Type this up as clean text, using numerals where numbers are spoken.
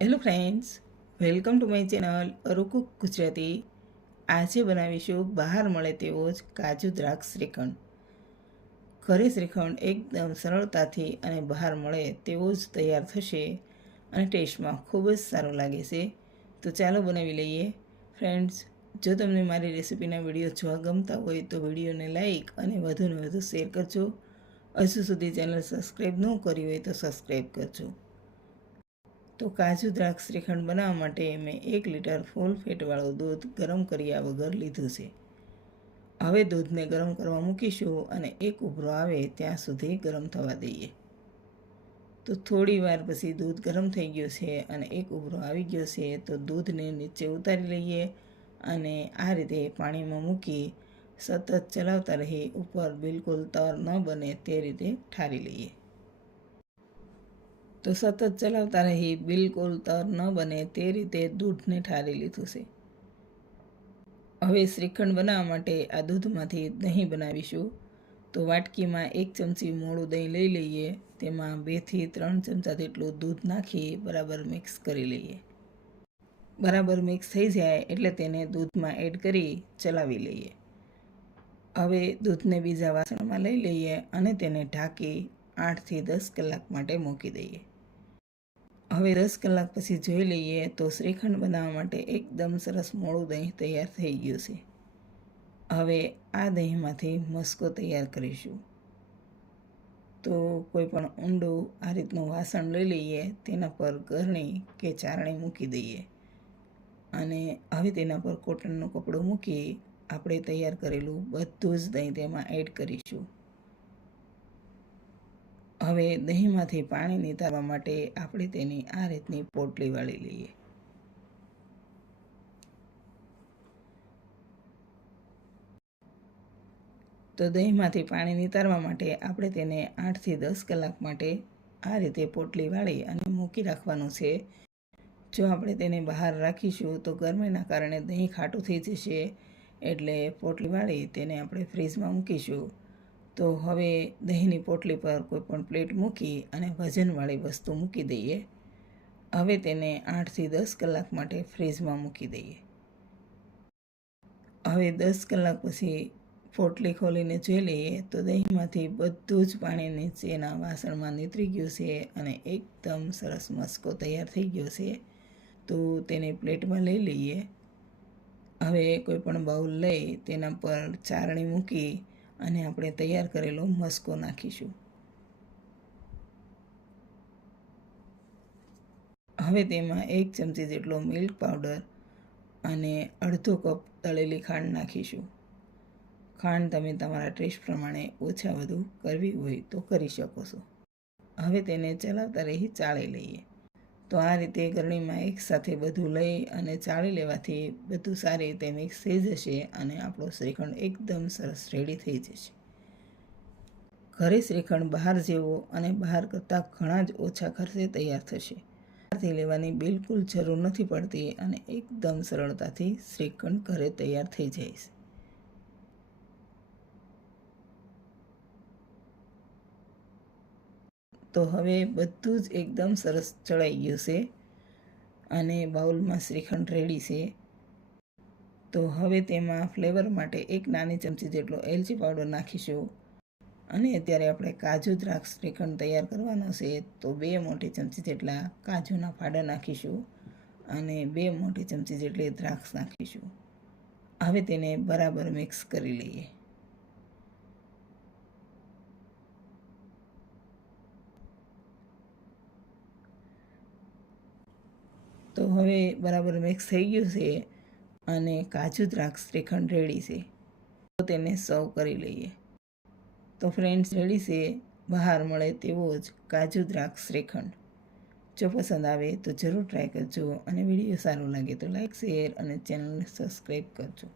Hello friends, welcome to my channel અરુકુક ગુજરાતી. આજે બનાવીશું બહાર મળે તેવો જ કાજુ દ્રાક્ષ શ્રીખંડ. ઘરે શ્રીખંડ એકદમ સરળતાથી અને બહાર મળે તેવો જ તૈયાર થશે અને ટેસ્ટમાં ખૂબ જ સારો લાગે છે. તો ચાલો બનાવી લઈએ. ફ્રેન્ડ્સ, જો તમને મારી રેસિપીના વિડીયો જોવા ગમતા હોય તો વિડીયોને લાઇક અને વધુને વધુ શેર કરજો. હજુ સુધી ચેનલ સબસ્ક્રાઈબ ન કરી હોય તો સબસ્ક્રાઈબ કરજો. તો કાજુ દ્રાક્ષ શ્રીખંડ બનાવવા માટે મેં 1 લીટર ફૂલ ફેટવાળું દૂધ ગરમ કર્યા વગર લીધું છે. હવે દૂધને ગરમ કરવા મૂકીશું અને એક ઉભરો આવે ત્યાં સુધી ગરમ થવા દઈએ. તો થોડી વાર પછી દૂધ ગરમ થઈ ગયું છે અને એક ઉભરો આવી ગયો છે. તો દૂધને નીચે ઉતારી લઈએ અને આ રીતે પાણીમાં મૂકી સતત ચલાવતા રહી ઉપર બિલકુલ તર ન બને તે રીતે ઠારી લઈએ. તો સતત ચલાવતા રહી બિલકુલ તર ન બને તે રીતે દૂધને ઠારી લીધું છે. હવે શ્રીખંડ બનાવવા માટે આ દૂધમાંથી દહીં બનાવીશું. તો વાટકીમાં 1 ચમચી મોળું દહીં લઈ લઈએ. તેમાં 2 થી 3 ચમચા જેટલું દૂધ નાખી બરાબર મિક્સ કરી લઈએ. બરાબર મિક્સ થઈ જાય એટલે તેને દૂધમાં એડ કરી ચલાવી લઈએ. હવે દૂધને બીજા વાસણમાં લઈ લઈએ અને તેને ઢાંકી 8 થી 10 કલાક માટે મૂકી દઈએ. હવે 10 કલાક પછી જોઈ લઈએ તો શ્રીખંડ બનાવવા માટે એકદમ સરસ મોળું દહીં તૈયાર થઈ ગયું છે. હવે આ દહીંમાંથી મસ્કો તૈયાર કરીશું. તો કોઈ પણ ઊંડું આ રીતનું વાસણ લઈ લઈએ, તેના પર ગરણી કે ચારણી મૂકી દઈએ અને હવે તેના પર કોટનનું કપડું મૂકી આપણે તૈયાર કરેલું બધું જ દહીં તેમાં એડ કરીશું. હવે દહીંમાંથી પાણી નિતારવા માટે આપણે તેની આ રીતની પોટલી વાળી લઈએ. તો દહીંમાંથી પાણી નિતારવા માટે આપણે તેને 8 થી 10 કલાક માટે આ રીતે પોટલી વાળી અને મૂકી રાખવાનું છે. જો આપણે તેને બહાર રાખીશું તો ગરમીના કારણે દહીં ખાટું થઈ જશે, એટલે પોટલી વાળી તેને આપણે ફ્રીજમાં મૂકીશું. તો હવે દહીંની પોટલી પર કોઈ પણ પ્લેટ મૂકી અને વજનવાળી વસ્તુ મૂકી દઈએ. હવે તેને 8 થી 10 કલાક માટે ફ્રીજમાં મૂકી દઈએ. હવે 10 કલાક પછી પોટલી ખોલીને જોઈ લઈએ તો દહીંમાંથી બધું જ પાણી નીચેના વાસણમાં નીતરી ગયું છે અને એકદમ સરસ મસ્કો તૈયાર થઈ ગયો છે. તો તેને પ્લેટમાં લઈ લઈએ. હવે કોઈ પણ બાઉલ લઈ તેના પર ચારણી મૂકી અને આપણે તૈયાર કરેલો મસ્કો નાખીશું. હવે તેમાં 1 ચમચી જેટલો મિલ્ક પાવડર અને અડધો કપ તળેલી ખાંડ નાખીશું. ખાંડ તમે તમારા ટેસ્ટ પ્રમાણે ઓછા વધુ કરવી હોય તો કરી શકો છો. હવે તેને ચલાવતા રહી ચાળી લઈએ. તો આ રીતે ગરણીમાં એકસાથે બધું લઈ અને ચાળી લેવાથી બધું સારી રીતે મિક્સ થઈ જશે અને આપણો શ્રીખંડ એકદમ સરસ રેડી થઈ જશે. ઘરે શ્રીખંડ બહાર જેવો અને બહાર કરતાં ઘણા જ ઓછા ખર્ચે તૈયાર થશે. બહારથી લેવાની બિલકુલ જરૂર નથી પડતી અને એકદમ સરળતાથી શ્રીખંડ ઘરે તૈયાર થઈ જાય છે. તો હવે બધું જ એકદમ સરસ ચડાઈ ગયું છે અને બાઉલમાં શ્રીખંડ રેડી છે. તો હવે તેમાં ફ્લેવર માટે 1 નાની ચમચી જેટલો એલચી પાવડર નાખીશું અને અત્યારે આપણે કાજુ દ્રાક્ષ શ્રીખંડ તૈયાર કરવાનો છે. તો 2 મોટી ચમચી જેટલા કાજુના ફાડા નાખીશું અને 2 મોટી ચમચી જેટલી દ્રાક્ષ નાખીશું. હવે તેને બરાબર મિક્સ કરી લઈએ. તો હવે બરાબર મિક્સ થઈ ગયું છે અને કાજુ દ્રાક્ષ શ્રીખંડ રેડી છે. તો તેને સર્વ કરી લઈએ. તો ફ્રેન્ડ્સ, રેડી છે બહાર મળે તેવો જ કાજુ દ્રાક્ષ શ્રીખંડ. જો પસંદ આવે તો જરૂર ટ્રાય કરજો અને વિડીયો સારો લાગે તો લાઈક, શેર અને ચેનલને સબસ્ક્રાઈબ કરજો.